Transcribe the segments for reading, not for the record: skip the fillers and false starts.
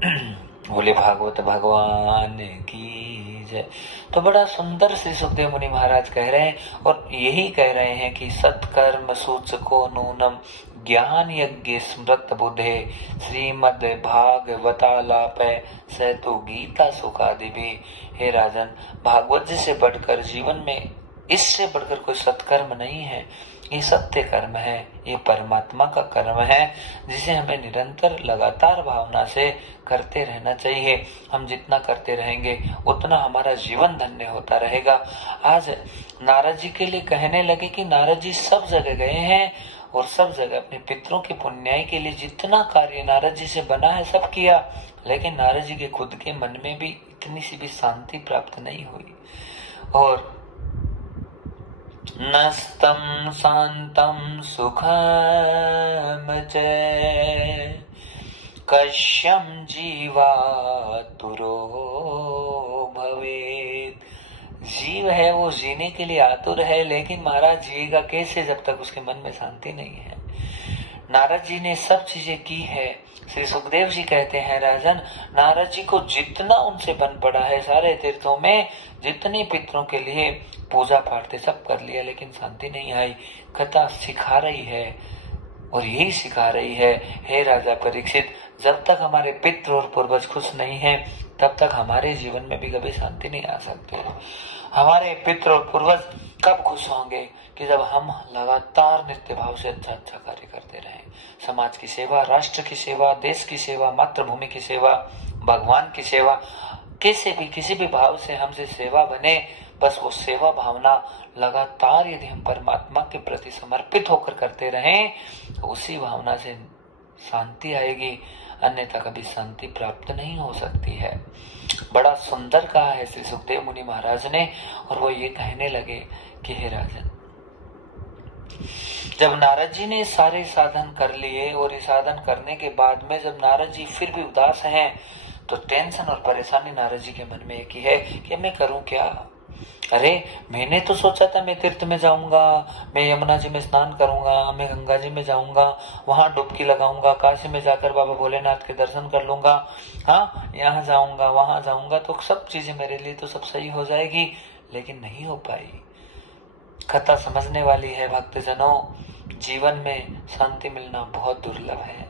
बोले भागवत भगवान की जय। तो बड़ा सुंदर से सुखदेव मुनि महाराज कह रहे हैं और यही कह रहे हैं कि सत्कर्म सूचको नूनम ज्ञान यज्ञ स्मृत बुद्धे श्रीमद भागवतालापै स तो गीता सुखादिभी। हे राजन, भागवत जी से बढ़कर जीवन में इससे बढ़कर कोई सत्कर्म नहीं है। ये सत्य कर्म है, ये परमात्मा का कर्म है जिसे हमें निरंतर लगातार भावना से करते रहना चाहिए। हम जितना करते रहेंगे उतना हमारा जीवन धन्य होता रहेगा। आज नारद जी के लिए कहने लगे कि नारद जी सब जगह गए हैं और सब जगह अपने पितरों की पुण्याई के लिए जितना कार्य नारद जी से बना है सब किया, लेकिन नारद जी के खुद के मन में भी इतनी सी भी शांति प्राप्त नहीं हुई। और नस्तम शांतम सुखम च कश्यम जीवातुरो भवेत्। जीव है वो जीने के लिए आतुर है, लेकिन महाराज जिएगा कैसे जब तक उसके मन में शांति नहीं है। नारद जी ने सब चीजें की है। श्री सुखदेव जी कहते हैं राजन, नारद जी को जितना उनसे बन पड़ा है सारे तीर्थों में, जितने पितरों के लिए पूजा पाठ थे सब कर लिया, लेकिन शांति नहीं आई। कथा सिखा रही है और यही सिखा रही है, हे राजा परीक्षित, जब तक हमारे पितृ और पूर्वज खुश नहीं हैं तब तक हमारे जीवन में भी कभी शांति नहीं आ सकती। हमारे पितृ और पूर्वज कब खुश होंगे कि जब हम लगातार नित्य भाव से अच्छा अच्छा कार्य करते रहें। समाज की सेवा, राष्ट्र की सेवा, देश की सेवा, मातृभूमि की सेवा, भगवान की सेवा, किसी भी भाव से हमसे सेवा बने, बस वो सेवा भावना लगातार यदि हम परमात्मा के प्रति समर्पित होकर करते रहें तो उसी भावना से शांति आएगी, अन्यथा कभी शांति प्राप्त नहीं हो सकती है। बड़ा सुंदर कहा है श्री सुखदेव मुनि महाराज ने, और वो ये कहने लगे कि हे राजन, जब नारद जी ने सारे साधन कर लिए और ये साधन करने के बाद में जब नारद जी फिर भी उदास हैं, तो टेंशन और परेशानी नारद जी के मन में एक ही है कि मैं करूं क्या। अरे मैंने तो सोचा था मैं तीर्थ में जाऊंगा, मैं यमुना जी में स्नान करूंगा, मैं गंगा जी में जाऊंगा, वहां डुबकी लगाऊंगा, काशी में जाकर बाबा भोलेनाथ के दर्शन कर लूंगा, हाँ यहाँ जाऊंगा वहां जाऊंगा, तो सब चीजें मेरे लिए तो सब सही हो जाएगी, लेकिन नहीं हो पाई। कथा समझने वाली है भक्तजनों, जीवन में शांति मिलना बहुत दुर्लभ है,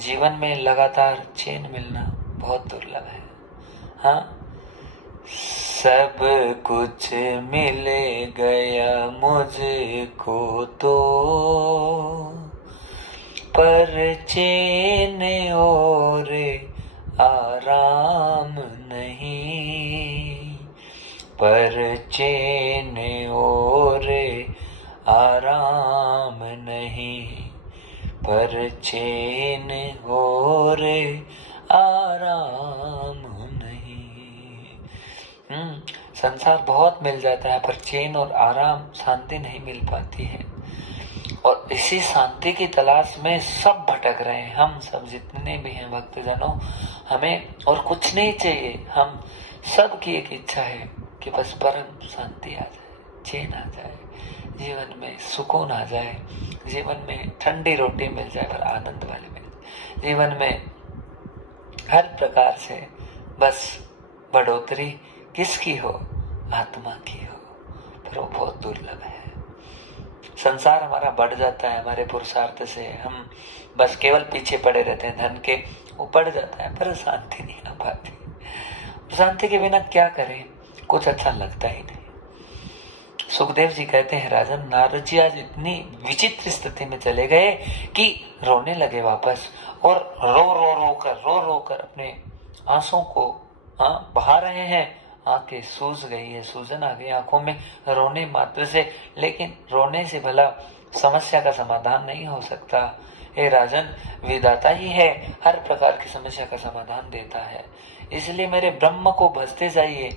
जीवन में लगातार चैन मिलना बहुत दुर्लभ है। हाँ, सब कुछ मिल गया मुझको तो, पर चैन और आराम नहीं, पर चैन और आराम नहीं, पर चैन और आराम नहीं। संसार बहुत मिल जाता है पर चैन और आराम, शांति नहीं मिल पाती है। और इसी शांति की तलाश में सब भटक रहे हैं। हम सब जितने भी हैं भक्तजनों, हमें और कुछ नहीं चाहिए। हम सब की एक इच्छा है कि बस परम शांति आ जाए, चैन आ जाए, जीवन में सुकून आ जाए, जीवन में ठंडी रोटी मिल जाए पर आनंद वाली मिल जाए, जीवन में हर प्रकार से बस बढ़ोतरी किसकी हो, आत्मा की हो, पर वो बहुत दुर्लभ है। संसार हमारा बढ़ जाता है हमारे पुरुषार्थ से, हम बस केवल पीछे पड़े रहते हैं धन के, वो बढ़ जाता है पर शांति नहीं आ पाती। शांति के बिना क्या करें, कुछ अच्छा लगता ही नहीं। सुखदेव जी कहते हैं राजन, नारद जी आज इतनी विचित्र स्थिति में चले गए कि रोने लगे वापस, और रो कर अपने आंसुओं को बहा रहे हैं। आंखें सूज गई है, सूजन आ गई आंखों में रोने मात्र से, लेकिन रोने से भला समस्या का समाधान नहीं हो सकता। हे राजन, विधाता ही है हर प्रकार की समस्या का समाधान देता है, इसलिए मेरे ब्रह्म को भजते जाइए।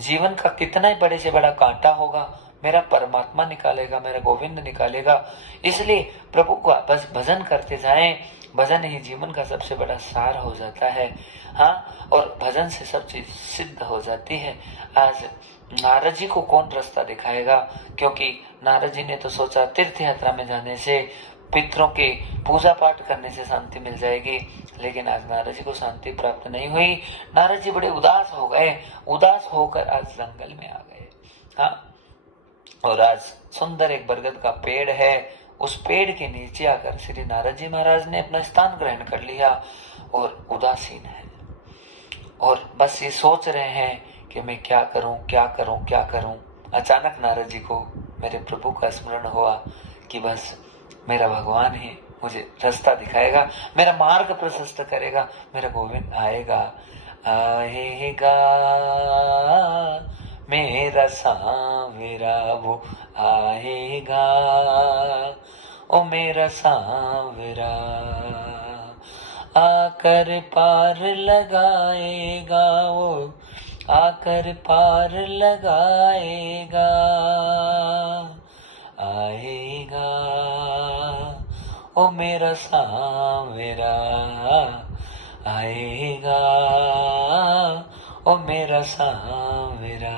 जीवन का कितना ही बड़े से बड़ा कांटा होगा, मेरा परमात्मा निकालेगा, मेरा गोविंद निकालेगा। इसलिए प्रभु का बस भजन करते जाएं, भजन ही जीवन का सबसे बड़ा सार हो जाता है। हाँ, और भजन से सब चीज सिद्ध हो जाती है। आज नारद जी को कौन रास्ता दिखाएगा, क्योंकि नारद जी ने तो सोचा तीर्थ यात्रा में जाने से पितरों के पूजा पाठ करने से शांति मिल जाएगी। लेकिन आज नारद जी को शांति प्राप्त नहीं हुई। नारद जी बड़े उदास हो गए, उदास होकर आज जंगल में आ गए। हाँ, और आज सुंदर एक बरगद का पेड़ है, उस पेड़ के नीचे आकर श्री नारद जी महाराज ने अपना स्थान ग्रहण कर लिया और उदासीन है और बस ये सोच रहे हैं कि मैं क्या करूं, क्या करूं, क्या करूं। अचानक नारद जी को मेरे प्रभु का स्मरण हुआ कि बस मेरा भगवान ही मुझे रास्ता दिखाएगा, मेरा मार्ग प्रशस्त करेगा, मेरा गोविंद आएगा, आएगा मेरा सांवरा वो आएगा, ओ मेरा सांवरा आकर पार लगाएगा, वो आकर पार लगाएगा, आएगा ओ मेरा सांवरा आएगा, ओ मेरा सांवरा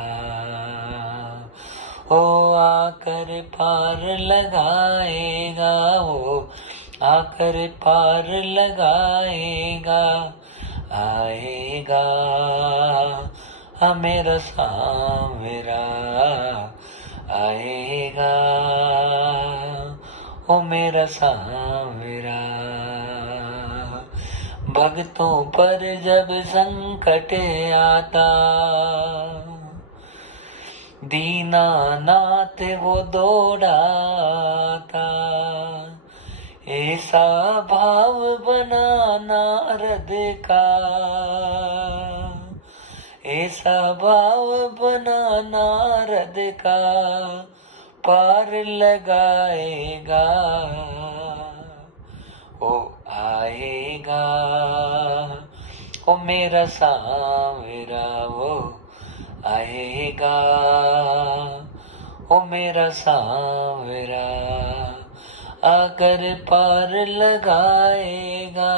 ओ आकर पार लगाएगा, वो आकर पार लगाएगा, आएगा मेरा सांवरा आएगा, ओ मेरा सांवरा। भक्तों पर जब संकट आता, दीनानाथ वो दौड़ाता, ऐसा भाव बना नारद का, ऐसा भाव बना नारद का, पार लगाएगा, ओ आएगा, ओ मेरा सांवरा वो आएगा, ओ मेरा सांवरा आकर पार लगाएगा,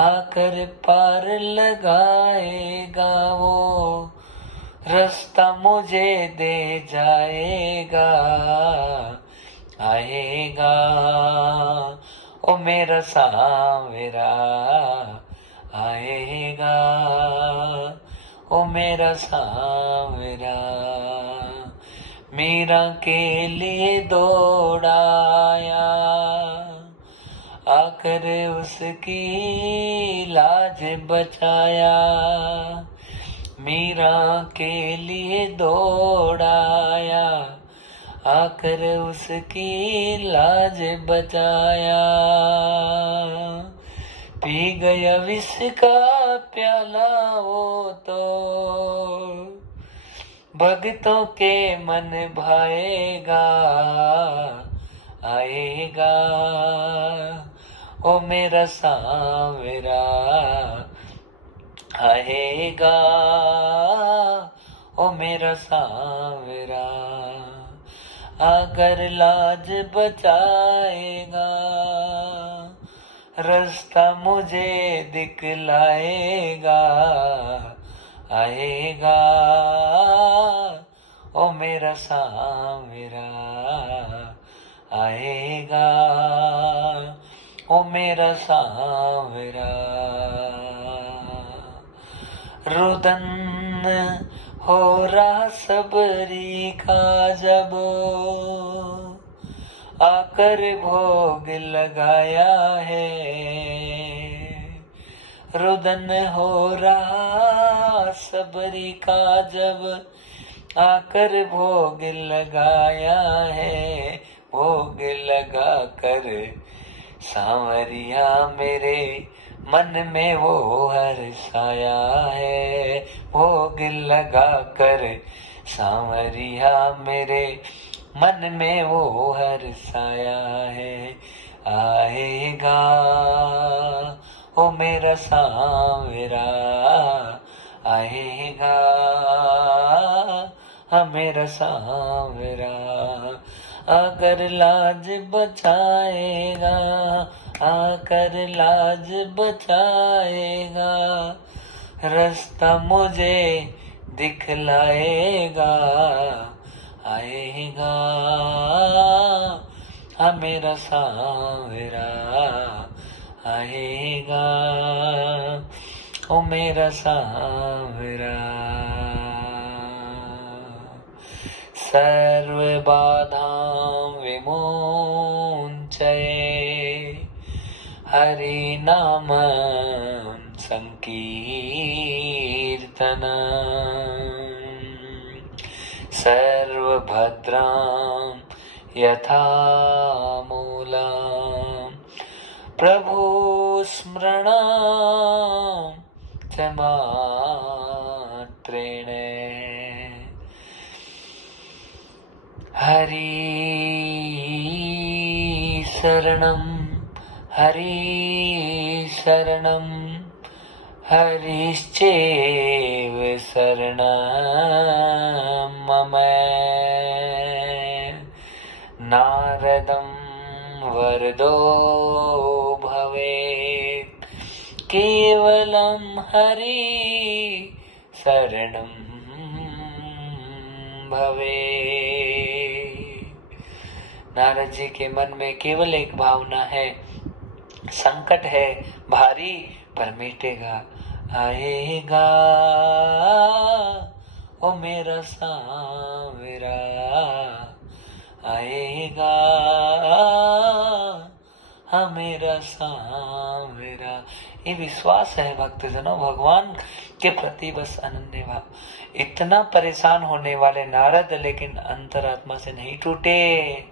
आकर पार लगाएगा, वो रास्ता मुझे दे जाएगा, आएगा ओ मेरा सांवरा आएगा, ओ मेरा सांवरा। मीरा के लिए दौड़ाया, आकर उसकी लाज बचाया, मीरा के लिए दौड़ाया, आकर उसकी लाज बचाया। पी गया विष का प्याला वो तो, भक्तों के मन भाएगा, आएगा ओ मेरा सांवरा आएगा, ओ मेरा सांवरा आकर लाज बचाएगा, रास्ता मुझे दिखलाएगा, आएगा ओ मेरा सांवरा आएगा, ओ मेरा सांवरा। रुदन हो रहा सबरी का जब, आकर भोग लगाया है, रुदन हो रहा सबरी का जब, आकर भोग लगाया है, भोग लगा कर सांवरिया मेरे मन में वो हर्षाया है, भोग लगा कर सांवरिया मेरे मन में वो हर्षाया है, आएगा ओ मेरा सांवरा आएगा, मेरा सांवरा आकर लाज बचाएगा, आकर लाज बचाएगा, रास्ता मुझे दिखलाएगा, आएगा हाँ मेरा सांवरा आएगा, ओ मेरा सांवरा। सर्व बाधां विमोचये, हरि नाम संकीर्तनम्। सर्वभद्रां यथा मूलम्, प्रभु स्मरणं च मात्रेण। हरि शरणं, हरि शरणं, हरिश्चैव शरणं मम। नारदं वरदो भवेत्, केवलं हरि शरणं भवेत्। नारद जी के मन में केवल एक भावना है, संकट है भारी पर मिटेगा, आएगा ओ मेरा सांवरा, आएगा हाँ मेरा सांवरा। ये विश्वास है भक्तजनों भगवान के प्रति, बस अनन्य भाव। इतना परेशान होने वाले नारद लेकिन अंतरात्मा से नहीं टूटे।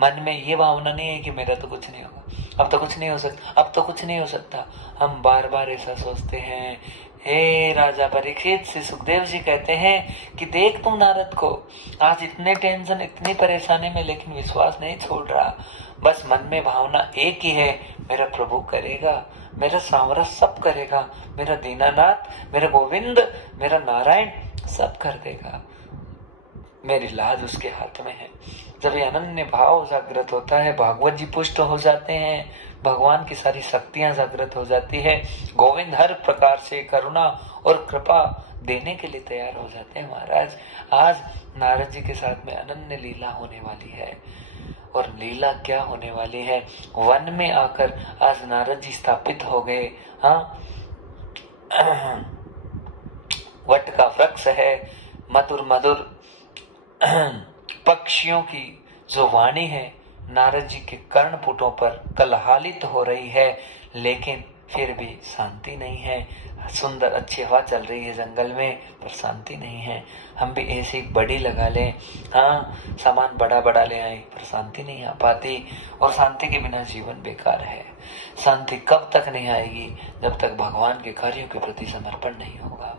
मन में ये भावना नहीं है कि मेरा तो कुछ नहीं होगा, अब तो कुछ नहीं हो सकता, अब तो कुछ नहीं हो सकता। हम बार बार ऐसा सोचते हैं। हे राजा परीक्षित से सुखदेव जी कहते हैं कि देख तुम नारद को, आज इतने टेंशन इतनी परेशानी में लेकिन विश्वास नहीं छोड़ रहा। बस मन में भावना एक ही है, मेरा प्रभु करेगा, मेरा सांवरा सब करेगा, मेरा दीनानाथ, मेरा गोविंद, मेरा नारायण सब कर देगा, मेरी लाज उसके हाथ में है। जब ये अनन्य भाव जागृत होता है, भागवत जी पुष्ट हो जाते हैं, भगवान की सारी शक्तियां जागृत हो जाती है, गोविंद हर प्रकार से करुणा और कृपा देने के लिए तैयार हो जाते हैं। महाराज आज नारद जी के साथ में अनन्य लीला होने वाली है। और लीला क्या होने वाली है? वन में आकर आज नारद जी स्थापित हो गए। हाँ, वट का वृक्ष है, मधुर मधुर पक्षियों की जो वाणी है नारद जी के कर्णपुटों पर कलहालित हो रही है, लेकिन फिर भी शांति नहीं है। सुंदर अच्छी हवा चल रही है जंगल में, पर शांति नहीं है। हम भी ऐसी बड़ी लगा लें, हाँ सामान बड़ा बड़ा ले आए, पर शांति नहीं आ पाती। और शांति के बिना जीवन बेकार है। शांति कब तक नहीं आएगी? जब तक भगवान के कार्यों के प्रति समर्पण नहीं होगा,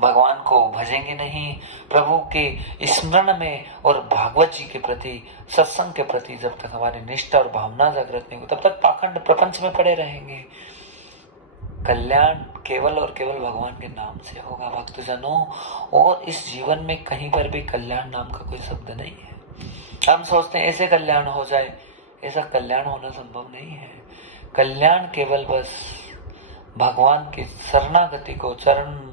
भगवान को भजेंगे नहीं, प्रभु के स्मरण में और भागवत जी के प्रति, सत्संग के प्रति जब तक हमारी निष्ठा और भावना जागृत नहीं हो, तब तक पाखंड प्रपंच में पड़े रहेंगे। कल्याण केवल और केवल भगवान के नाम से होगा भक्तजनों। और इस जीवन में कहीं पर भी कल्याण नाम का कोई शब्द नहीं है। हम सोचते हैं ऐसे कल्याण हो जाए, ऐसा कल्याण होना संभव नहीं है। कल्याण केवल बस भगवान की शरणागति को, चरण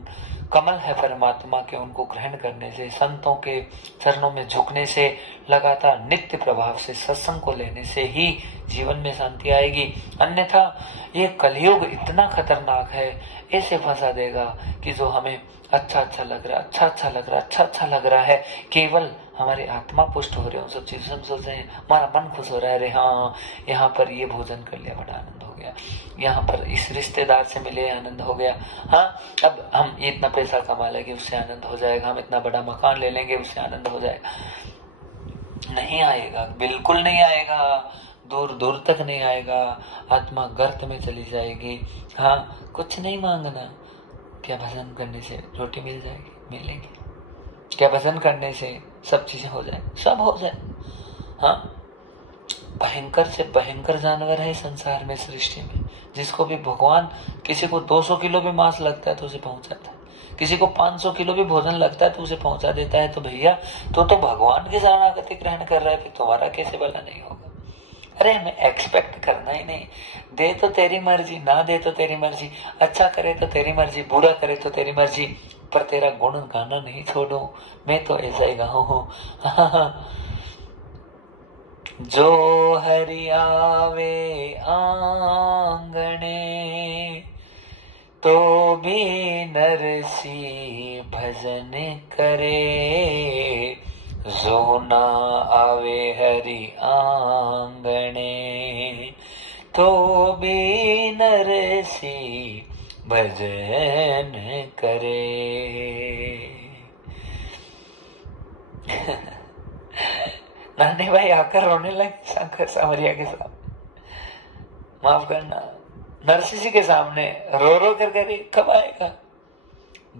कमल है परमात्मा के, उनको ग्रहण करने से, संतों के चरणों में झुकने से, लगातार नित्य प्रभाव से, सत्संग को लेने से ही जीवन में शांति आएगी। अन्यथा ये कलयुग इतना खतरनाक है, ऐसे फंसा देगा कि जो हमें अच्छा अच्छा लग रहा है, अच्छा लग रहा है, केवल हमारी आत्मा पुष्ट हो रही है, सब चीजें हम सोच रहे हैं, हमारा मन खुश हो रहा है, अरे हाँ यहाँ पर ये भोजन कर लिया, बड़ा आनंद हो गया, यहाँ पर इस रिश्तेदार से मिले, आनंद हो गया, हाँ अब हम इतना पैसा कमा लेंगे, उससे आनंद हो जाएगा, हम इतना बड़ा मकान ले लेंगे, उससे आनंद हो जाएगा। नहीं आएगा, बिल्कुल नहीं आएगा, दूर दूर तक नहीं आएगा। आत्मा गर्त में चली जाएगी। हाँ, कुछ नहीं मांगना। क्या भजन करने से रोटी मिल जाएगी? मिलेगी। क्या भजन करने से सब चीजें हो जाए? सब हो जाए। हाँ, भयंकर से भयंकर जानवर है संसार में, सृष्टि में, जिसको भी भगवान, किसी को 200 किलो भी मांस लगता है तो उसे पहुंचाता है, किसी को 500 किलो भी भोजन लगता है तो उसे पहुंचा देता है। तो भैया तो भगवान की शरणागति ग्रहण कर रहा है, फिर तुम्हारा कैसे भला नहीं होगा? अरे हमें एक्सपेक्ट करना ही नहीं। दे तो तेरी मर्जी, ना दे तो तेरी मर्जी, अच्छा करे तो तेरी मर्जी, बुरा करे तो तेरी मर्जी, पर तेरा गुण गाना नहीं छोड़ू, मैं तो ऐसा ही गाऊं हूं। जो हरि आवे आंगणे, तो भी नरसी भजन करे। जो ना आवे हरि आंगणे, तो भी नरसी भजन करे। नानी भाई आकर रोने लगे शंकर सांवरिया के सामने, माफ करना, नरसी जी के सामने रो रो कर करे। कब आएगा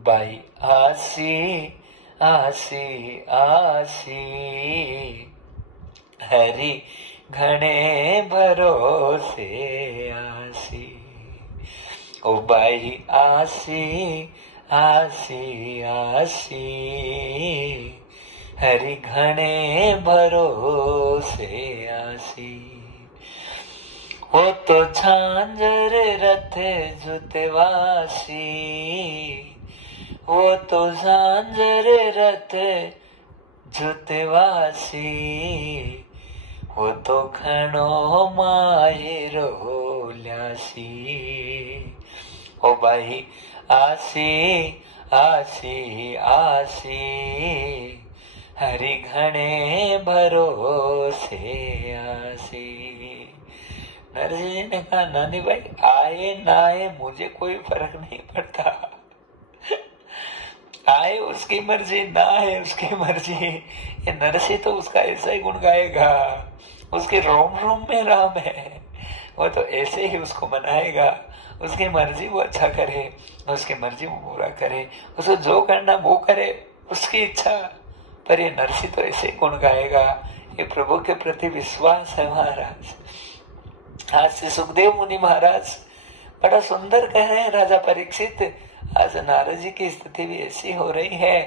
भाई? आसी आसी आसी, हरि घने भरोसे आसी। ओ भाई आसी आसी आसी, हरि घने भरोसे आसी। वो तो झांझर रथ जुतवासी, वो तो झांझर रथ जुतवासी, वो तो घणो मायरो ल्यासी। ओ भाई आसी आसी आसी, हरि घणे भरोसे आसी। नरसिंह जी ने कहा नानी भाई आए ना आए मुझे कोई फर्क नहीं पड़ता, आए उसकी मर्जी ना आए उसकी मर्जी। ये नरसिंह तो उसका ऐसा ही गुण गाएगा, उसके रोम रोम में राम है, वो तो ऐसे ही उसको मनाएगा। उसकी मर्जी वो अच्छा करे, उसकी मर्जी वो बुरा करे, उसको जो करना वो करे, उसकी इच्छा। पर ये नरसिंह तो ऐसे ही गुण गाएगा। ये प्रभु के प्रति विश्वास है महाराज। आज से सुखदेव मुनि महाराज बड़ा सुंदर कह रहे हैं राजा परीक्षित। आज नारद जी की स्थिति भी ऐसी हो रही है,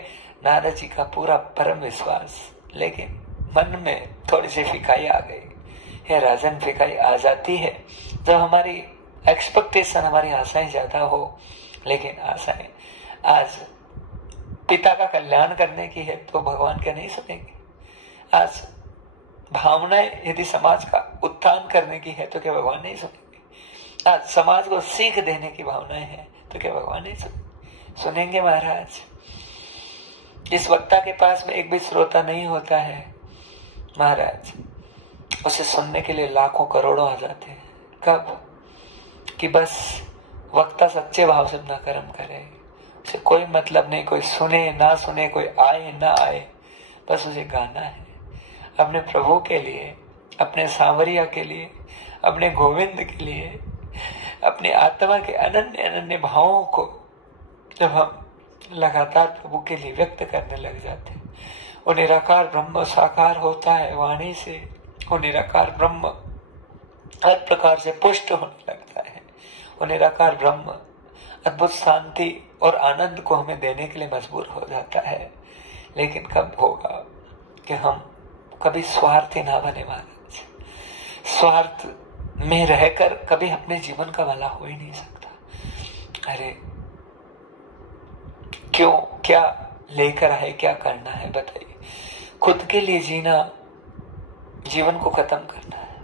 नारद जी का पूरा परम विश्वास, लेकिन मन में थोड़ी सी फिकाई आ गई है। राजन फिकाई आ जाती है जब हमारी एक्सपेक्टेशन, हमारी आशाएं ज्यादा हो, लेकिन आशाएं आज पिता का कल्याण करने की है तो भगवान क्या नहीं सुनेंगे। आज भावनाएं यदि समाज का उत्थान करने की है तो क्या भगवान नहीं सुनेंगे। आज समाज को सीख देने की भावनाएं हैं तो क्या भगवान नहीं सुनेंगे। महाराज इस वक्ता के पास में एक भी श्रोता नहीं होता है महाराज, उसे सुनने के लिए लाखों करोड़ों आ जाते हैं। कब? कि बस वक्ता सच्चे भाव से अपना कर्म करे, उसे कोई मतलब नहीं, कोई सुने ना सुने, कोई आए ना आए, बस उसे गाना है अपने प्रभु के लिए, अपने सांवरिया के लिए, अपने गोविंद के लिए, अपनी आत्मा के अनन्य अनन्य भावों को जब हम लगातार प्रभु के लिए व्यक्त करने लग जाते हैं। वो निराकार ब्रह्म साकार होता है वाणी से, वो निराकार ब्रह्म हर प्रकार से पुष्ट होने लगता है। वो निराकार ब्रह्म अद्भुत शांति और आनंद को हमें देने के लिए मजबूर हो जाता है। लेकिन कब होगा कि हम कभी स्वार्थी ना बने महाराज। स्वार्थ में रहकर कभी अपने जीवन का भला हो ही नहीं सकता। अरे क्यों, क्या लेकर आए, क्या करना है बताइए। खुद के लिए जीना, जीवन को खत्म करना है,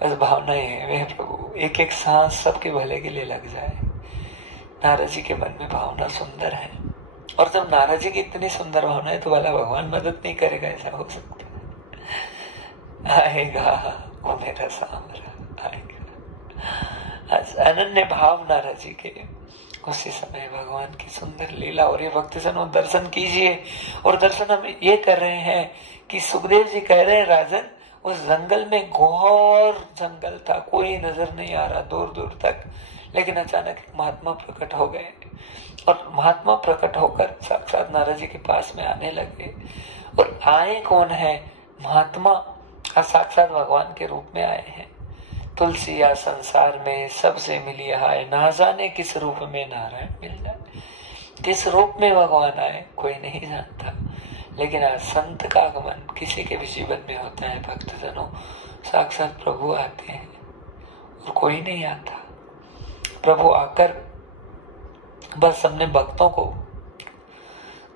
बस भावनाएं है वे प्रभु एक एक सांस सबके भले के लिए लग जाए। नारद जी के मन में भावना सुंदर है, और जब नारद जी की इतनी सुंदर भावना है तो भला भगवान मदद नहीं करेगा? ऐसा हो सकता है? आएगा वो मेरा सांवरा आएगा। आज अनन्य भाव नारद जी के, उसी समय भगवान की सुंदर लीला। और ये भक्तजनों दर्शन कीजिए। और दर्शन हम ये कर रहे हैं कि सुखदेव जी कह रहे हैं राजन उस जंगल में घोर जंगल था, कोई नजर नहीं आ रहा दूर दूर तक, लेकिन अचानक एक महात्मा प्रकट हो गए। और महात्मा प्रकट होकर साक्षात नारद जी के पास में आने लगे। और आए कौन है? महात्मा साक्षात भगवान के रूप में आए हैं। तुलसी या संसार में सबसे मिली हाय, ना जाने किस रूप में नारायण मिल जाए। किस रूप में भगवान आए कोई नहीं जानता, लेकिन आज संत का आगमन किसी के भी जीवन में होता है। भक्तजनों साक्षात प्रभु आते हैं और कोई नहीं आता। प्रभु आकर बस अपने भक्तों को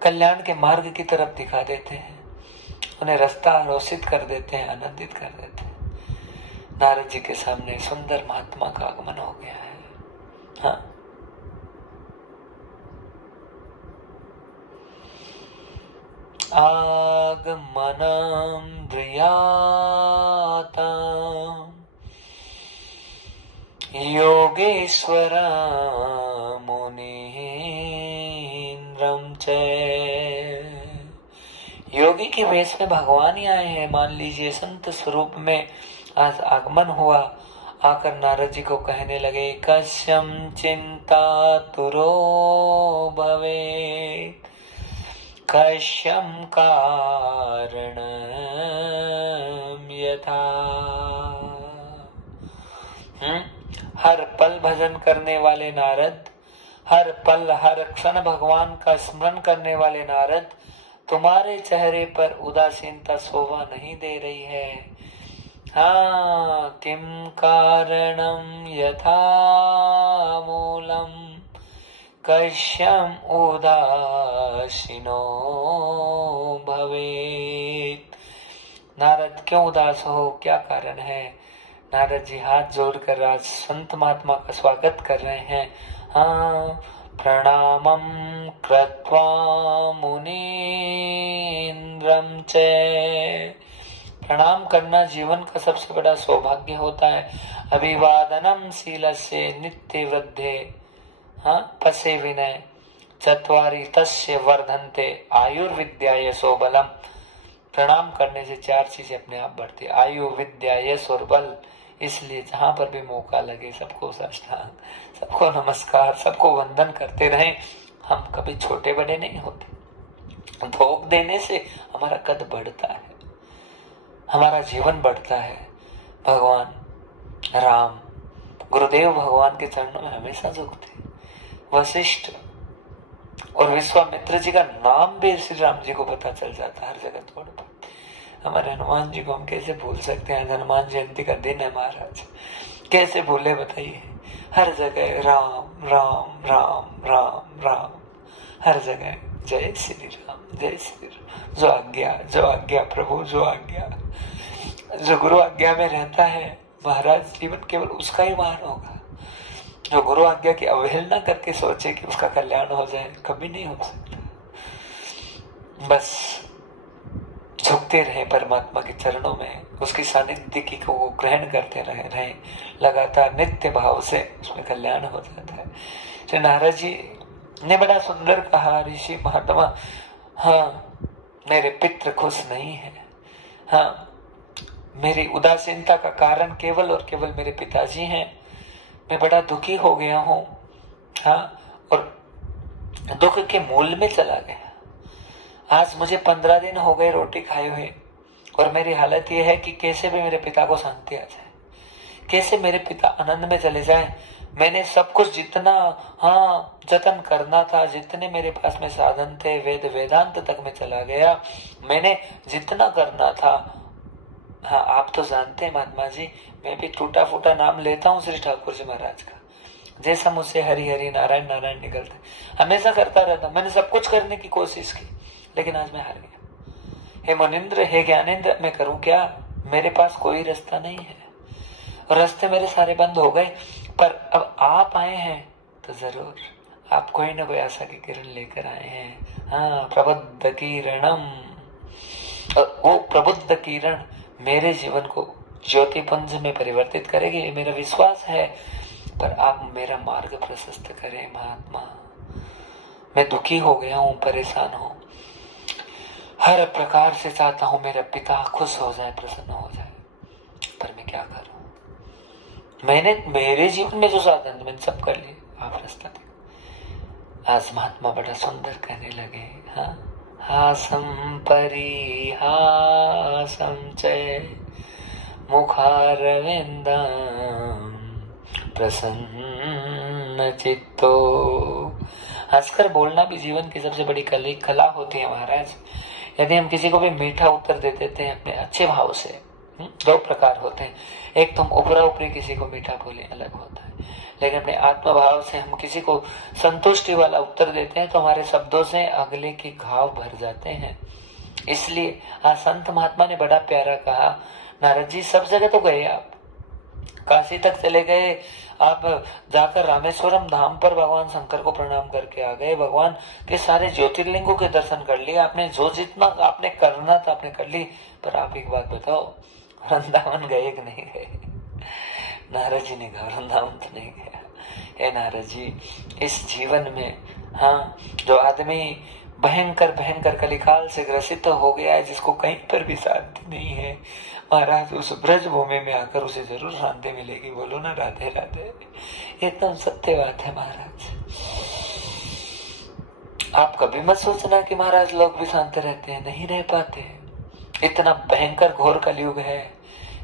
कल्याण के मार्ग की तरफ दिखा देते हैं। उन्हें रास्ता आरोसित कर देते हैं, आनंदित कर देते हैं। नारद जी के सामने सुंदर महात्मा का आगमन हो गया है। हाँ, आगमनम द्रियाता योगेश्वर मुनीन्द्रम च। योगी के वेश में भगवान ही आए हैं। मान लीजिए संत स्वरूप में आज आगमन हुआ। आकर नारद जी को कहने लगे, कश्यम चिंता तुरो भवे कश्यम कारण यथा। हर पल भजन करने वाले नारद, हर पल हर क्षण भगवान का स्मरण करने वाले नारद, तुम्हारे चेहरे पर उदासीनता शोभा नहीं दे रही है। हाँ, किम कारणम यथा मूलम कश्यम उदासीनो भवेत्। नारद क्यों उदास हो, क्या कारण है? नारद जी हाथ जोड़कर आज संत महात्मा का स्वागत कर रहे हैं। हाँ, प्रणामं कृत्वा मुनीन्द्रं च। प्रणाम करना जीवन का सबसे बड़ा सौभाग्य होता है। अभिवादनम शीलस्य नित्य वृद्धे पसे विनय चत्वारि तस्य वर्धन्ते आयुर्विद्या यशो बलम। प्रणाम करने से 4 चीजें अपने आप बढ़ती, आयु, विद्या, यश और बल। इसलिए जहां पर भी मौका लगे सबको साष्टांग, सबको नमस्कार, सबको वंदन करते रहें। हम कभी छोटे बड़े नहीं होते। भोग देने से हमारा कद बढ़ता है, हमारा जीवन बढ़ता है। भगवान राम, गुरुदेव भगवान के चरणों में हमेशा झुकते। वशिष्ठ और विश्वामित्र जी का नाम भी श्री राम जी को पता चल जाता, हर जगह तोड़ पाते। हमारे हनुमान जी को हम कैसे भूल सकते हैं? हनुमान जयंती का दिन है महाराज, कैसे भूले बताइए? हर जगह राम राम राम राम राम, हर जगह जय श्री राम, जय श्री राम। जो आज्ञा प्रभु, जो आज्ञा, जो गुरु आज्ञा में रहता है महाराज, जीवन केवल उसका ही मान होगा। जो गुरु आज्ञा की अवहेलना करके सोचे कि उसका कल्याण हो जाए, कभी नहीं हो सकता। बस झुकते रहे परमात्मा के चरणों में, उसकी सानिध्य की को ग्रहण करते रहे लगातार नित्य भाव से, उसमें कल्याण हो जाता है। श्री नारद जी ने बड़ा सुंदर कहा, ऋषि महात्मा, हाँ मेरे पितृ खुश नहीं है। हाँ, मेरी उदासीनता का कारण केवल और केवल मेरे पिताजी हैं। मैं बड़ा दुखी हो गया हूं। हाँ, और दुख के मूल में चला गया। आज मुझे 15 दिन हो गए रोटी खाए हुए, और मेरी हालत यह है कि कैसे भी मेरे पिता को शांति आ जाए, कैसे मेरे पिता आनंद में चले जाए। मैंने सब कुछ जितना जतन करना था, जितने मेरे पास में साधन थे, वेद वेदांत तक में चला गया। मैंने जितना करना था, हाँ आप तो जानते हैं महात्मा जी, मैं भी टूटा फूटा नाम लेता हूँ श्री ठाकुर जी महाराज का। जैसा मुझसे हरि हरि नारायण नारायण निकलते, हमेशा करता रहता। मैंने सब कुछ करने की कोशिश की, लेकिन आज मैं हार गया। हे मुनिंद्र, हे ज्ञानेंद्र, मैं करूं क्या? मेरे पास कोई रास्ता नहीं है, और रास्ते मेरे सारे बंद हो गए। पर अब आप आए हैं तो जरूर आप कोई ना कोई आशा की किरण लेकर आए हैं। हाँ, प्रबुद्ध किरणम, और वो प्रबुद्ध किरण मेरे जीवन को ज्योतिपुंज में परिवर्तित करेगी, ये मेरा विश्वास है। पर आप मेरा मार्ग प्रशस्त करें महात्मा। मैं दुखी हो गया हूं, परेशान हूं, हर प्रकार से चाहता हूं मेरा पिता खुश हो जाए, प्रसन्न हो जाए, पर मैं क्या करूं? मैंने मेरे जीवन में जो साधन मैंने सब कर लिए, आप रास्ता दे। आज महात्मा बड़ा सुंदर कहने लगे, हासम परिहासम च मुखारविंदम प्रसन्न चित्तो। हंसकर बोलना भी जीवन की सबसे बड़ी कला होती है महाराज। यदि हम किसी को भी मीठा उत्तर दे देते हैं अपने अच्छे भाव से, 2 प्रकार होते हैं। एक तुम ऊपरा ऊपरी किसी को मीठा बोले, अलग होता है, लेकिन अपने आत्मा भाव से हम किसी को संतुष्टि वाला उत्तर देते हैं तो हमारे शब्दों से अगले के घाव भर जाते हैं। इसलिए संत महात्मा ने बड़ा प्यारा कहा, नारद जी सब जगह तो गए, आप काशी तक चले गए, आप जाकर रामेश्वरम धाम पर भगवान शंकर को प्रणाम करके आ गए, भगवान के सारे ज्योतिर्लिंगों के दर्शन कर लिए आपने, जो जितना आपने करना था आपने कर ली, पर आप एक बात बताओ, वृंदावन गए कि नहीं गए? नारद जी ने कहा वृंदावन तो नहीं गया। हे नारद जी, इस जीवन में जो आदमी भयंकर भयंकर कलिकाल से ग्रसित हो गया है, जिसको कहीं पर भी शांति नहीं है, महाराज उस ब्रज भूमि में आकर उसे जरूर शांति मिलेगी। बोलो ना राधे राधे, एकदम सत्य बात है महाराज। आप कभी मत सोचना कि महाराज लोग भी शांत रहते हैं, नहीं रह पाते। इतना भयंकर घोर कलयुग है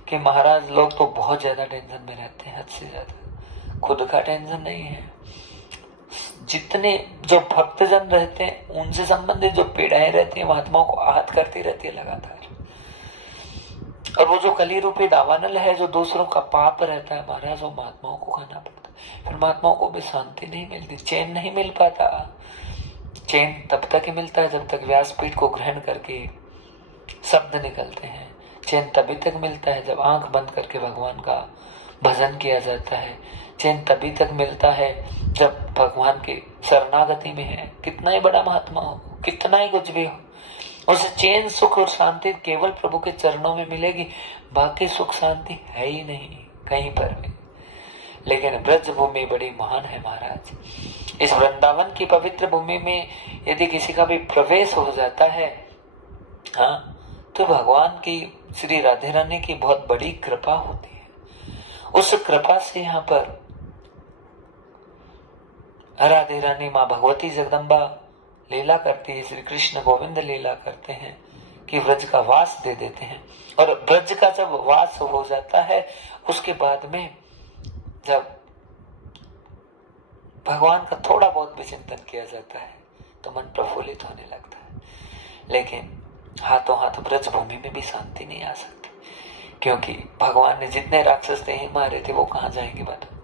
कि महाराज लोग तो बहुत ज्यादा टेंशन में रहते हैं, हद से ज्यादा। खुद का टेंशन नहीं है, जितने जो भक्तजन रहते हैं उनसे संबंधित जो पीड़ाएं रहती है महात्माओं को आहत करती रहती है लगातार। और वो जो कली रूपी दावानल है, जो दूसरों का पाप रहता है महाराज, वो महात्माओं को खाना पड़ता है। फिर महात्माओं को भी शांति नहीं मिलती, चैन नहीं मिल पाता। चैन तब तक ही मिलता है जब तक व्यासपीठ को ग्रहण करके शब्द निकलते हैं। चैन तभी तक मिलता है जब आंख बंद करके भगवान का भजन किया जाता है। चैन तभी तक मिलता है जब भगवान की शरणागति में है, कितना ही बड़ा महात्मा हो, कितना ही कुछ भी हो, उसे चैन सुख और शांति केवल प्रभु के चरणों में मिलेगी। बाकी सुख शांति है ही नहीं कहीं पर भी। लेकिन ब्रज भूमि बड़ी महान है महाराज। इस वृंदावन की पवित्र भूमि में यदि किसी का भी प्रवेश हो जाता है, तो भगवान की श्री राधे रानी की बहुत बड़ी कृपा होती है। उस कृपा से यहाँ पर राधे रानी माँ भगवती जगदम्बा लीला करती है, श्री कृष्ण गोविंद लीला करते हैं कि व्रज का वास दे देते हैं। और ब्रज का जब वास हो जाता है, उसके बाद में जब भगवान का थोड़ा बहुत भी चिंतन किया जाता है तो मन प्रफुल्लित होने लगता है। लेकिन हाथों हाथ ब्रज भूमि में भी शांति नहीं आ सकती, क्योंकि भगवान ने जितने राक्षस थे मारे थे वो कहाँ जाएंगे बताओ?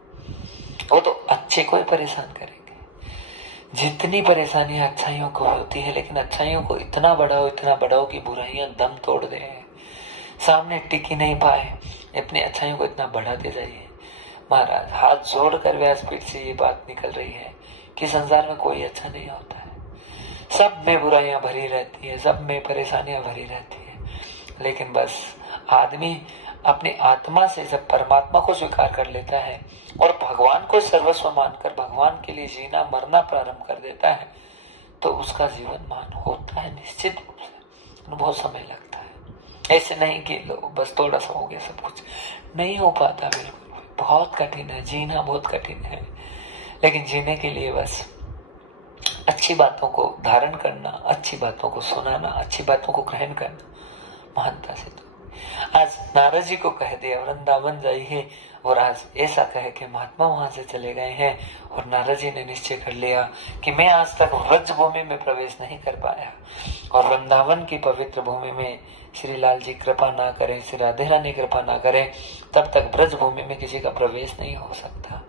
वो तो अच्छे को ही परेशान करेंगे। जितनी परेशानियां अच्छाइयों को होती है, लेकिन अच्छाइयों को इतना बढ़ाओ कि बुराइयां दम तोड़ दे, सामने टिक ही नहीं पाए। अपनी अच्छाइयों को इतना बढ़ाते जाइए। महाराज हाथ जोड़कर व्यासपीठ से ये बात निकल रही है कि संसार में कोई अच्छा नहीं होता है, सब में बुराइयां भरी रहती है, सब में परेशानियां भरी रहती है। लेकिन बस आदमी अपनी आत्मा से जब परमात्मा को स्वीकार कर लेता है और भगवान को सर्वस्व मानकर भगवान के लिए जीना मरना प्रारंभ कर देता है, तो उसका जीवन मान होता है निश्चित रूप से। बहुत समय लगता है, ऐसे नहीं कि बस थोड़ा सा हो गया सब कुछ, नहीं हो पाता। बिल्कुल बहुत कठिन है, जीना बहुत कठिन है। लेकिन जीने के लिए बस अच्छी बातों को धारण करना, अच्छी बातों को सुनाना, अच्छी बातों को ग्रहण करना महानता से। तो आज नारद जी को कह दिया वृंदावन जाइए, और आज ऐसा कहे कि महात्मा वहां से चले गए हैं, और नारद जी ने निश्चय कर लिया कि मैं आज तक व्रज भूमि में प्रवेश नहीं कर पाया, और वृंदावन की पवित्र भूमि में श्री लाल जी कृपा ना करें, श्री राधे रानी कृपा ना करें, तब तक ब्रज भूमि में किसी का प्रवेश नहीं हो सकता।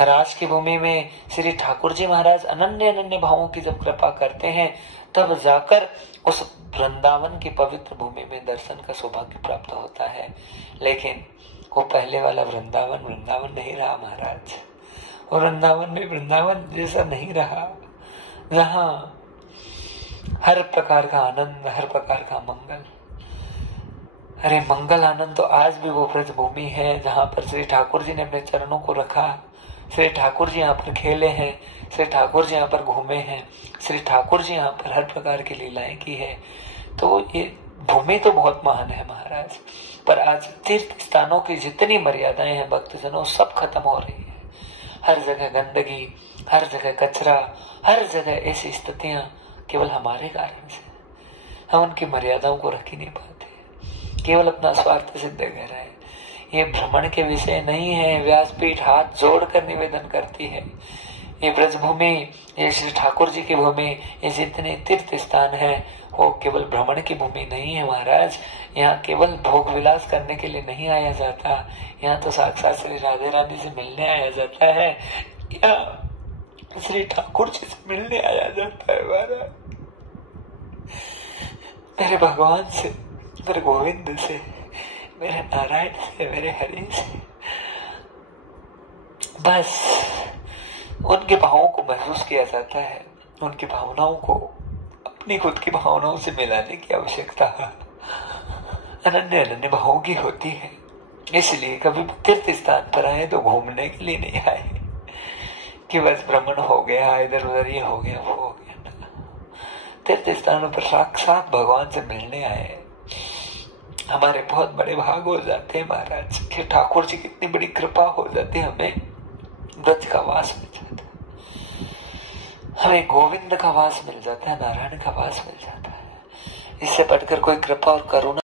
राज की भूमि में श्री ठाकुर जी महाराज अनन्य अनन्य भावों की जब कृपा करते हैं, तब जाकर उस वृंदावन की पवित्र भूमि में दर्शन का सौभाग्य प्राप्त होता है। लेकिन वो पहले वाला वृंदावन नहीं रहा महाराज। और वृंदावन में वृंदावन जैसा नहीं रहा, जहाँ हर प्रकार का आनंद, हर प्रकार का मंगल। अरे मंगल आनंद तो आज भी वो ब्रज भूमि है जहाँ पर श्री ठाकुर जी ने अपने चरणों को रखा, श्री ठाकुर जी यहाँ पर खेले हैं, श्री ठाकुर जी यहाँ पर घूमे हैं, श्री ठाकुर जी यहाँ पर हर प्रकार की लीलाएं की है। तो ये भूमि तो बहुत महान है महाराज। पर आज तीर्थ स्थानों की जितनी मर्यादाएं हैं भक्तजनों, सब खत्म हो रही है। हर जगह गंदगी, हर जगह कचरा, हर जगह ऐसी स्थितियां केवल हमारे कारण से। हम उनकी मर्यादाओं को रख ही नहीं पाते, केवल अपना स्वार्थ सिद्ध कर रहे हैं। ये भ्रमण के विषय नहीं है। व्यासपीठ हाथ जोड़कर निवेदन करती है, ये ब्रज भूमि, ये श्री ठाकुर जी की भूमि, ये जितने तीर्थ स्थान है वो केवल भ्रमण की भूमि नहीं है महाराज। यहाँ केवल भोग विलास करने के लिए नहीं आया जाता, यहाँ तो साक्षात श्री राधे रानी से मिलने आया जाता है, यहाँ श्री ठाकुर जी से मिलने आया जाता है महाराज। मेरे भगवान से, मेरे गोविंद से, मेरे नारायण से, मेरे हरि से। बस उनके भावों को महसूस किया जाता है, उनकी भावनाओं को अपनी खुद की भावनाओं से मिलाने की आवश्यकता अनन्य अनन्य भावों की होती है। इसलिए कभी तीर्थ स्थान पर आए तो घूमने के लिए नहीं आए कि बस भ्रमण हो गया, इधर उधर ये हो गया वो हो गया ना। तीर्थ स्थानों पर साक्षात भगवान से मिलने आए। हमारे बहुत बड़े भाग हो जाते हैं महाराज कि ठाकुर जी की इतनी बड़ी कृपा हो जाती है, हमें ब्रज का वास मिल जाता है, हमें गोविंद का वास मिल जाता है, नारायण का वास मिल जाता है। इससे बढ़कर कोई कृपा और करुणा